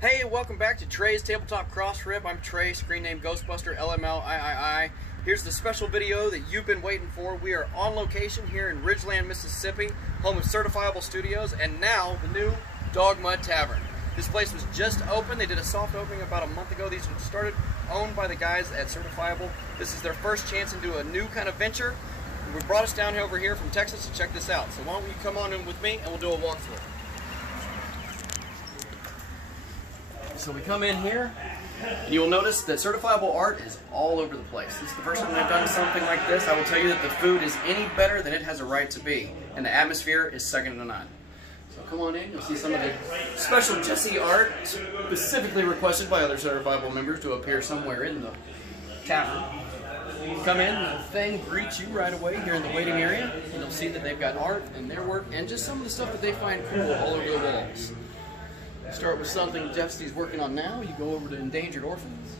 Hey, welcome back to Trey's Tabletop Crossrip. I'm Trey, screen name Ghostbuster LMLIII. Here's the special video that you've been waiting for. We are on location here in Ridgeland, Mississippi, home of Certifiable Studios, and now the new Dogmud Tavern. This place was just opened. They did a soft opening about a month ago. These were started, owned by the guys at Certifiable. This is their first chance into a new kind of venture. We brought us down over here from Texas to check this out. So why don't you come on in with me and we'll do a walkthrough. So we come in here, and you'll notice that Certifiable art is all over the place. This is the first time they've done something like this. I will tell you that the food is any better than it has a right to be, and the atmosphere is second to none. So come on in, you'll see some of the special Jesse art, specifically requested by other Certifiable members to appear somewhere in the tavern. You come in, the thing greets you right away here in the waiting area, and you'll see that they've got art and their work, and just some of the stuff that they find cool all over the walls. Start with something Jesse's working on now. You go over to Endangered Orphans,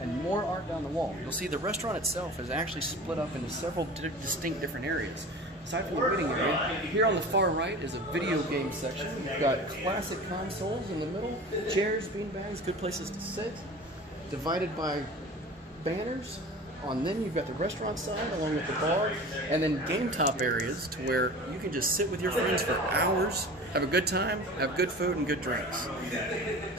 and more art down the wall. You'll see the restaurant itself is actually split up into several distinct different areas. Aside from the waiting area, here on the far right is a video game section. You've got classic consoles in the middle, chairs, beanbags, good places to sit, divided by banners. On then you've got the restaurant side along with the bar, and then game top areas to where you can just sit with your friends for hours, have a good time, have good food and good drinks. So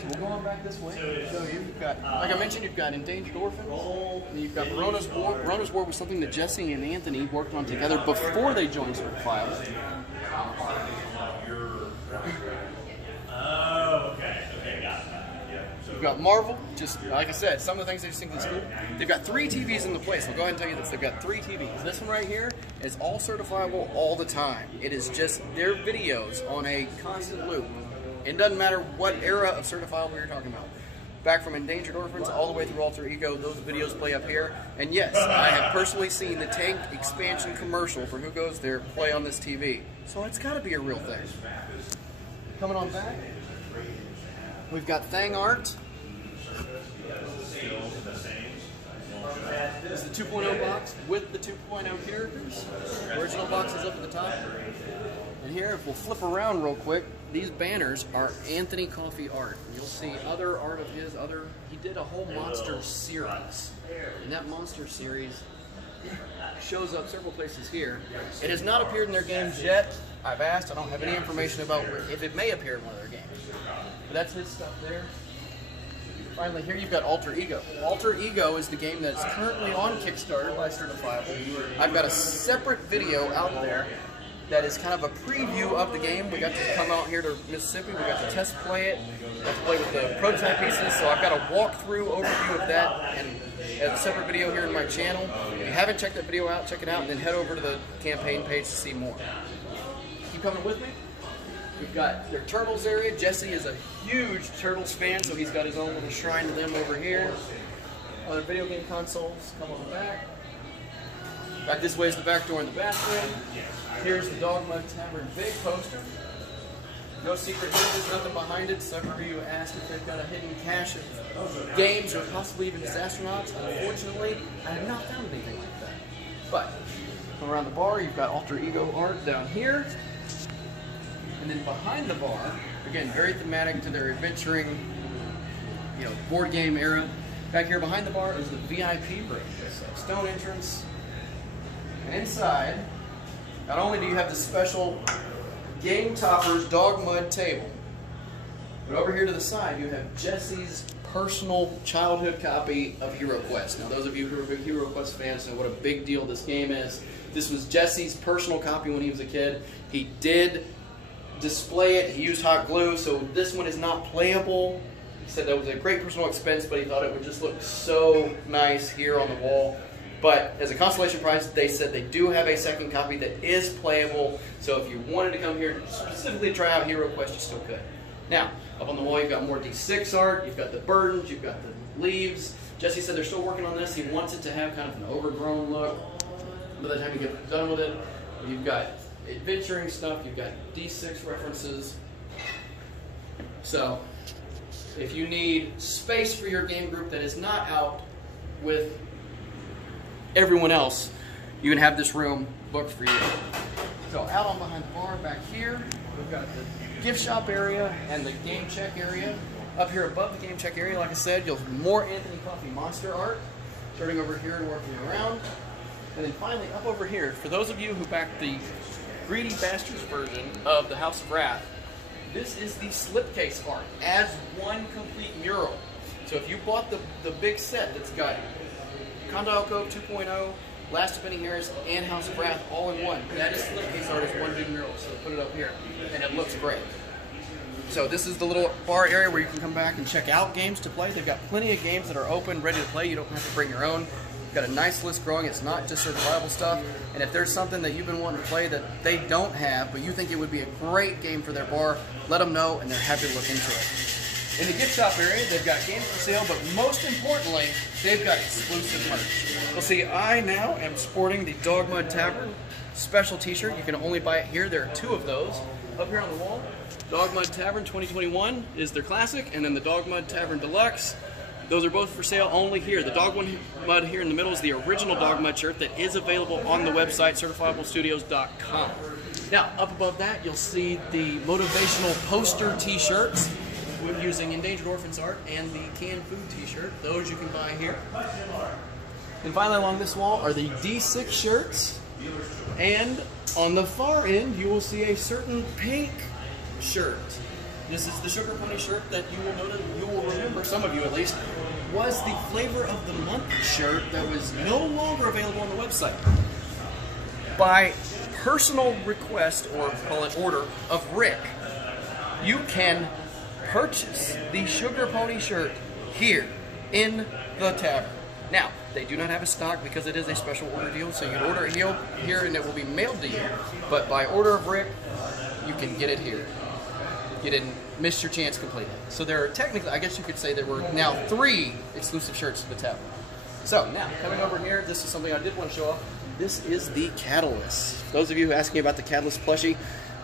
we'll go on back this way and show you. You've got, like I mentioned, you've got Endangered Orphans, and you've got Barona's War. Barona's War was something that Jesse and Anthony worked on together before they joined Certifiable. You've got Marvel, just like I said, some of the things they just think is cool. They've got 3 TVs in the place. I'll go ahead and tell you this. They've got 3 TVs. This one right here is all Certifiable all the time. It is just their videos on a constant loop. It doesn't matter what era of Certifiable you're talking about. Back from Endangered Orphans all the way through Alter Ego, those videos play up here. And yes, I have personally seen the tank expansion commercial for Who Goes There play on this TV. So it's got to be a real thing. Coming on back, we've got Thang art. This is the 2.0 box with the 2.0 characters. The original box is up at the top. And here, if we'll flip around real quick, these banners are Anthony Coffey art. You'll see other art of his, he did a whole monster series. And that monster series shows up several places here. It has not appeared in their games yet. I've asked, I don't have any information about if it may appear in one of their games. But that's his stuff there. Finally, here you've got Alter Ego. Alter Ego is the game that's currently on Kickstarter by Certifiable. I've got a separate video out there that is kind of a preview of the game. We got to come out here to Mississippi. We got to test play it. Got to play with the prototype pieces. So I've got a walkthrough overview of that and a separate video here in my channel. If you haven't checked that video out, check it out, and then head over to the campaign page to see more. Keep coming with me. We've got their Turtles area. Jesse is a huge Turtles fan, so he's got his own little shrine to them over here. Other video game consoles, come on back. Back this way is the back door in the bathroom. Here's the Dogmud Tavern big poster. No secret here, there's nothing behind it. Some of you asked if they've got a hidden cache of games or possibly even just astronauts. Unfortunately, I have not found anything like that. But, come around the bar, you've got Alter Ego art down here. And then behind the bar, again, very thematic to their adventuring, board game era. Back here behind the bar is the VIP room. So stone entrance. And inside, not only do you have the special Game Toppers Dogmud table, but over here to the side you have Jesse's personal childhood copy of Hero Quest. Now those of you who are big Hero Quest fans know what a big deal this game is. This was Jesse's personal copy when he was a kid. He did display it. He used hot glue, so this one is not playable. He said that was a great personal expense, but he thought it would just look so nice here on the wall. But as a consolation prize, they said they do have a second copy that is playable, so if you wanted to come here specifically try out Hero Quest, you still could. Now, up on the wall you've got more D6 art, you've got the burdens, you've got the leaves. Jesse said they're still working on this. He wants it to have kind of an overgrown look. By the time you get done with it, you've got adventuring stuff, you've got D6 references. So, if you need space for your game group that is not out with everyone else, you can have this room booked for you. So out on behind the bar back here, we've got the gift shop area and the game check area. Up here above the game check area, like I said, you'll have more Anthony Coffee Monster art, starting over here and working around. And then finally, up over here, for those of you who backed the Greedy Bastards version of the House of Wrath, this is the slipcase art as one complete mural. So if you bought the big set that's got Condyle Cove 2.0, Last of Benny Harris, and House of Wrath all in one, that is slipcase art as one big mural. So put it up here, and it looks great. So this is the little bar area where you can come back and check out games to play. They've got plenty of games that are open, ready to play. You don't have to bring your own. Got a nice list growing. It's not just certifiable stuff. And if there's something that you've been wanting to play that they don't have, but you think it would be a great game for their bar, let them know, and they're happy to look into it. In the gift shop area, they've got games for sale, but most importantly, they've got exclusive merch. Well, see, I now am sporting the Dogmud Tavern special t-shirt. You can only buy it here. There are 2 of those up here on the wall. Dogmud Tavern 2021 is their classic, and then the Dogmud Tavern Deluxe. Those are both for sale only here. The Dogmud here in the middle is the original Dogmud shirt that is available on the website, CertifiableStudios.com. Now, up above that, you'll see the motivational poster t-shirts using Endangered Orphans art and the canned food t-shirt. Those you can buy here. And finally, along this wall are the D6 shirts. And on the far end, you will see a certain pink shirt. This is the Sugar Pony shirt that you will remember, some of you at least, was the Flavor of the Month shirt that was no longer available on the website. By personal request, or call it order, of Rick, you can purchase the Sugar Pony shirt here in the tavern. Now, they do not have a stock because it is a special order deal, so you can order it here and it will be mailed to you. But by order of Rick, you can get it here. You didn't miss your chance completely. So there are technically, I guess you could say there were now 3 exclusive shirts to the tavern. So now, coming over here, this is something I did want to show off. This is the Catalyst. Those of you who asked me about the Catalyst plushie,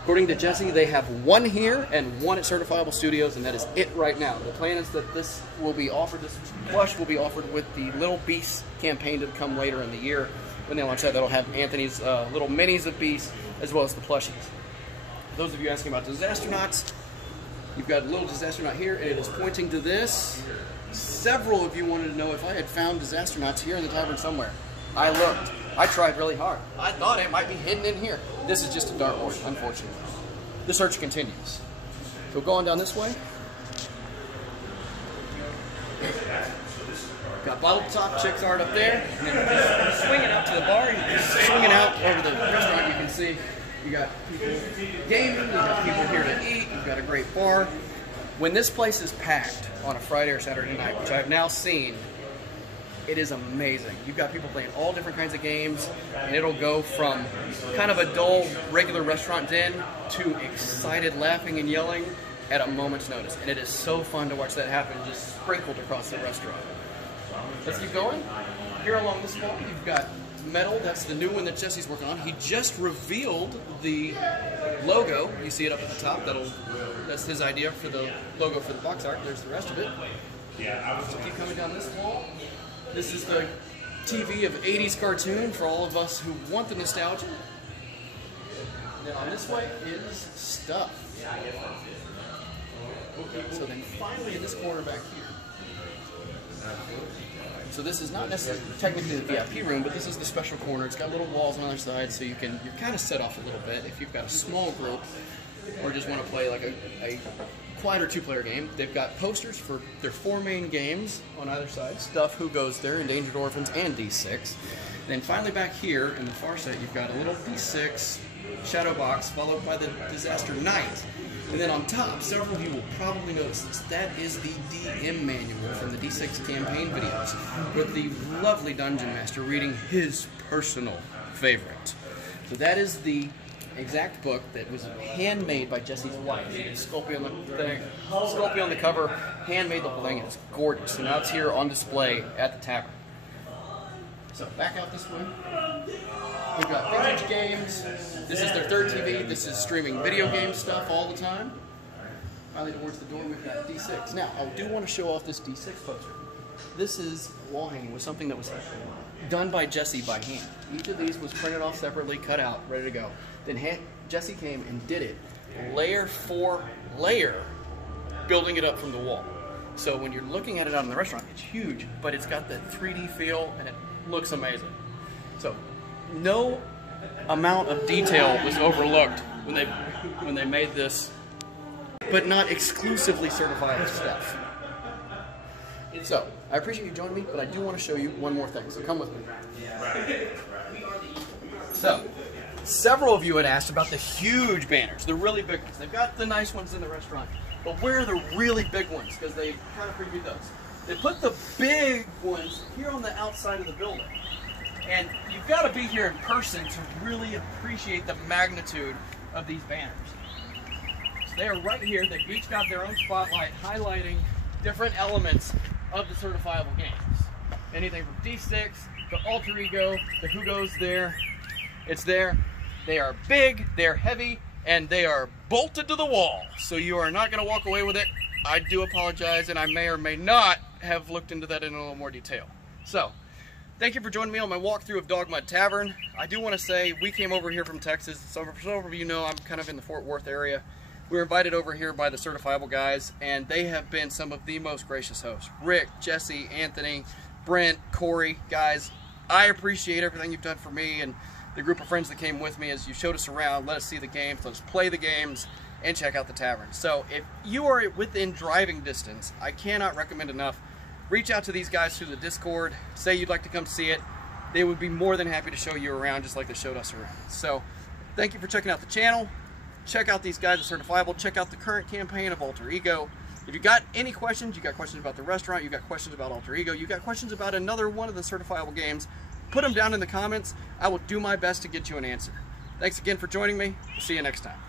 according to Jesse, they have 1 here and 1 at Certifiable Studios, and that is it right now. The plan is that this will be offered, this plush will be offered with the Little Beast campaign to come later in the year. When they launch that, that'll have Anthony's little minis of Beast, as well as the plushies. Those of you asking about Disastronauts, you've got a little Disastronaut here, and it is pointing to this. Several of you wanted to know if I had found Disastronauts here in the tavern somewhere. I looked. I tried really hard. I thought it might be hidden in here. This is just a dartboard, unfortunately. The search continues. So go on down this way. Got bottle top chicks art up there. And then swinging up to the bar, swinging out over the restaurant, you can see you got people gaming, you got people here to eat, you've got a great bar. When this place is packed on a Friday or Saturday night, which I've now seen, it is amazing. You've got people playing all different kinds of games, and it'll go from kind of a dull, regular restaurant den to excited laughing and yelling at a moment's notice. And it is so fun to watch that happen, just sprinkled across the restaurant. Let's keep going. Here along this wall, you've got Metal. That's the new one that Jesse's working on. He just revealed the logo. You see it up at the top. That's his idea for the logo for the box art. There's the rest of it. So keep coming down this wall. This is the TV of 80s cartoon for all of us who want the nostalgia. And then on this way is stuff. So then finally in this corner back here. So this is not necessarily technically the VIP room, but this is the special corner. It's got little walls on either side, so you're kind of set off a little bit if you've got a small group or just want to play like a quieter 2-player game. They've got posters for their 4 main games on either side. Stuff, Who Goes There, Endangered Orphans, and D6. And then finally back here in the far side, you've got a little D6 shadow box followed by the Disaster Knight. And then on top, several of you will probably notice this. That is the DM manual from the D6 campaign videos, with the lovely Dungeon Master reading his personal favorite. So that is the exact book that was handmade by Jesse's wife. Sculpey on the cover, handmade the whole thing. It's gorgeous. So now it's here on display at the tavern. So back out this way. We've got vintage games. This is their 3rd TV. This is streaming video game stuff all the time. Finally towards the door, we've got D6. Now, I do want to show off this D6 poster. This is wall hanging with something that was done by Jesse by hand. Each of these was printed off separately, cut out, ready to go. Then Jesse came and did it layer for layer, building it up from the wall. So when you're looking at it out in the restaurant, it's huge, but it's got that 3D feel and it looks amazing. So no amount of detail was overlooked when they made this, but not exclusively certifiable stuff. So I appreciate you joining me, but I do want to show you one more thing. So come with me. So several of you had asked about the huge banners, the really big ones. They've got the nice ones in the restaurant, but where are the really big ones? Because they kind of previewed those. They put the big ones here on the outside of the building. And you've got to be here in person to really appreciate the magnitude of these banners. So they are right here. They've each got their own spotlight highlighting different elements of the certifiable games. Anything from D6, the alter ego, the who goes there. It's there. They are big, they're heavy, and they are bolted to the wall. So you are not going to walk away with it. I do apologize, and I may or may not have looked into that in a little more detail. So thank you for joining me on my walkthrough of Dogmud Tavern. I do want to say we came over here from Texas. So for some of you know, I'm kind of in the Fort Worth area. We were invited over here by the Certifiable guys, and they have been some of the most gracious hosts. Rick, Jesse, Anthony, Brent, Corey, guys, I appreciate everything you've done for me and the group of friends that came with me as you showed us around, let us see the games, let us play the games, and check out the tavern. So if you are within driving distance, I cannot recommend enough. Reach out to these guys through the Discord, say you'd like to come see it. They would be more than happy to show you around just like they showed us around. So thank you for checking out the channel. Check out these guys at Certifiable. Check out the current campaign of Alter Ego. If you got any questions, you got questions about the restaurant, you got questions about Alter Ego, you got questions about another one of the Certifiable games, put them down in the comments. I will do my best to get you an answer. Thanks again for joining me. We'll see you next time.